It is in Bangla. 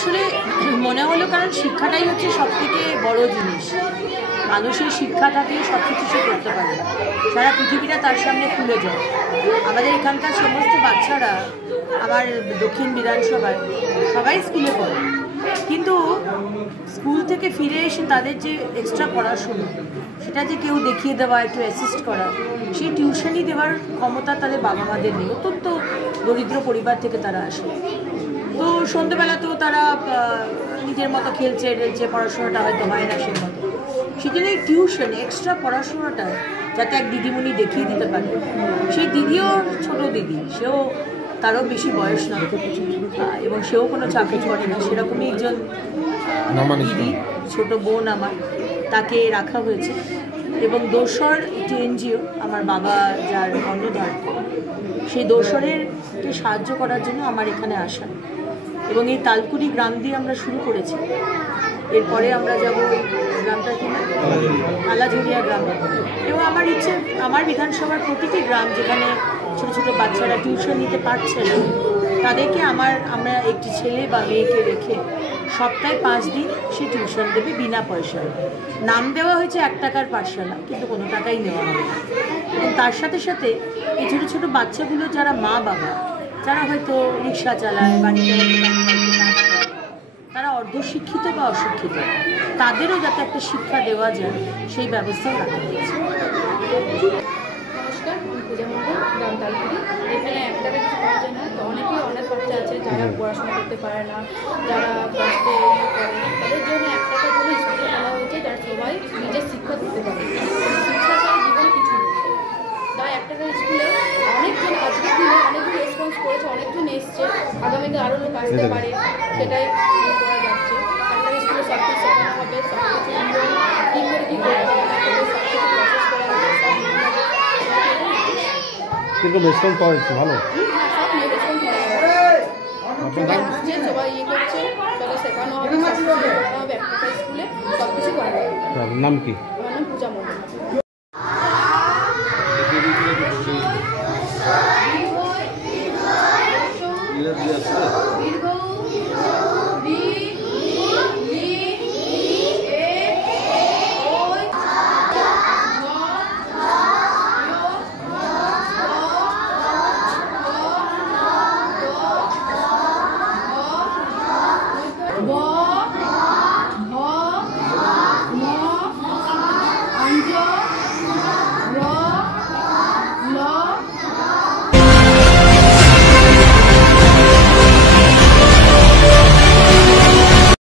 আসলে মনে হলো কারণ শিক্ষাটাই হচ্ছে সবথেকে বড় জিনিস। মানুষের শিক্ষা থাকলে সব কিছু সে করতে পারে, সারা পৃথিবীটা তার সামনে খুলে যায়। আমাদের এখানকার সমস্ত বাচ্চারা আমার দক্ষিণ বিধানসভায় সবাই স্কুলে পড়ে, কিন্তু স্কুল থেকে ফিরে এসে তাদের যে এক্সট্রা পড়াশুনো সেটা যে কেউ দেখিয়ে দেওয়া, একটু অ্যাসিস্ট করা, সেই টিউশনই দেওয়ার ক্ষমতা তাদের বাবা মাদের নেই। অত্যন্ত দরিদ্র পরিবার থেকে তারা আসে। তো সন্ধ্যেবেলাতেও তারা নিজের মতো খেলছে টেলছে, পড়াশোনাটা হয়তো হয় না সেই মতো। সেখানে টিউশন এক্সট্রা পড়াশোনাটা যাতে এক দিদিমণি দেখিয়ে দিতে পারে, সেই দিদিও ছোট দিদি, সেও তারও বেশি বয়স নয় এবং সেও কোনো চাকরি করে না, সেরকমই একজন দিদি, ছোট বোন আমার, তাকে রাখা হয়েছে। এবং দোসর একটি এনজিও, আমার বাবা যার কর্ণধার, সেই দোসরেরকে সাহায্য করার জন্য আমার এখানে আসা। এবং এই তালকুড়ি গ্রাম দিয়ে আমরা শুরু করেছি, এরপরে আমরা যাব গ্রামটা কিনা আলাঝরিয়া গ্রামে। এবং আমার ইচ্ছে আমার বিধানসভার প্রতিটি গ্রাম যেখানে ছোটো ছোটো বাচ্চারা টিউশন নিতে পারছে না, তাদেরকে আমরা একটি ছেলে বা মেয়েকে রেখে সপ্তাহে 5 দিন সে টিউশন দেবে বিনা পয়সায়। নাম দেওয়া হয়েছে 1 টাকার পাঠশালা, কিন্তু কোনো টাকাই নেওয়া হবে না। এবং তার সাথে সাথে এই ছোটো ছোটো বাচ্চাগুলো যারা মা বাবা, যারা হয়তো রিক্সা চালায়, বাড়িতে তারা অর্ধশিক্ষিত বা অশিক্ষিত, তাদেরও যাতে একটা শিক্ষা দেওয়া যায় সেই ব্যবস্থাও রাখা হয়েছে। নমস্কার, আমি পূজা মণ্ডল, গ্রাম তালকুড়ি। এখানে একটা কিছু পাওয়া যায় না, তো অনেকেই অনেক বাচ্চা আছে যারা পড়াশোনা করতে পারে না, যারা কষ্টে করে, তাদের জন্য 1 টাকার জন্য স্কুলে বলা হয়েছে যারা সবাই নিজের শিক্ষা করতে পারে। শিক্ষা ছাড়া জীবনে কিছু নেই। তাই 1 টাকার স্কুলে অনেকজন আজকের দিনে অনেকজন রেসপন্স করেছে, অনেকজন এসছে, আগামীতে আরও লোক আসতে পারে, সেটাই করা যাচ্ছে। 1 টাকার স্কুলে সব কিছু শেখানো হবে, সব কিছু কী করে কী করতে হবে, সব কিছু প্রসেস করা হবে, সব কিরকম রেসপন্স পাওয়া যাচ্ছে? ভালো, সবাই ইয়ে করছে, তাহলে শেখানো হবে, সব কিছু করানো হবে। 1 টাকার স্কুলে সব কিছু করা হবে। নাম কি? আমার নাম পূজা মণ্ডল। Wow.